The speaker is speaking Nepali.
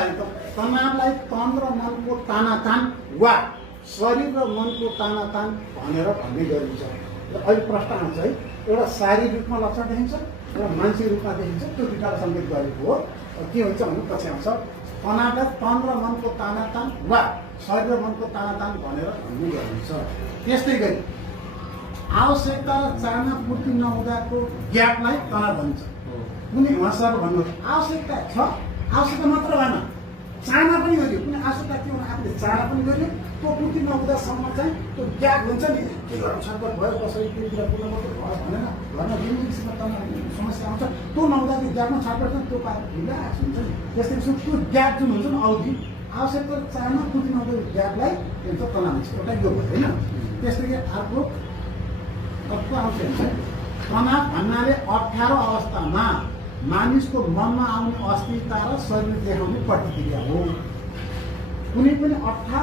गर्दाखेरि त तनावलाई तन र मनको तानातान वा शरीर र मनको तानातान भनेर भन्ने गरिन्छ। र अहिले प्रश्न आउँछ है, एउटा शारीरिक रूपमा लक्षण देखिन्छ, एउटा मानसिक रूपमा देखिन्छ, त्यो दुईवटा सङ्केत गरेको हो। के हुन्छ भने पछि आउँछ तनावलाई तन र मनको तानातान वा शरीर र मनको तानातान भनेर भन्ने गरिन्छ। त्यस्तै गरी आवश्यकता र चाहना पूर्ति नहुँदाको ग्यापलाई तनाव भनिन्छ। कुनै उहाँसँग भन्नुहोस् आवश्यकता छ, आवश्यकता मात्र भएन, चाहना पनि गरियो, कुनै आवश्यकता के भने आफूले चाहना पनि गरियो, त्यो पूर्ति नहुँदासम्म चाहिँ त्यो ग्याप हुन्छ नि, के गर्नु छटपट भयो, कसरी केतिर पुग्न मात्रै भयो भनेर घरमा जिन्दगी किसिमको तनाव समस्या आउँछ। त्यो नहुँदाखेरि ग्यापमा छटपट चाहिँ त्यो रिल्याक्स हुन्छ नि। त्यस्तै त्यो ग्याप जुन हुन्छ नि अवधि आवश्यकता चाहना पूर्ति नहुँदा ग्यापलाई भन्छ तनाव हुन्छ। एउटा यो भयो होइन। त्यस्तै अर्को आउँछ तनाव भन्नाले अप्ठ्यारो अवस्थामा मानिसको मनमा आउने अस्थिरता र शरीर देखाउने प्रतिक्रिया हो। कुनै पनि अप्ठ्यारो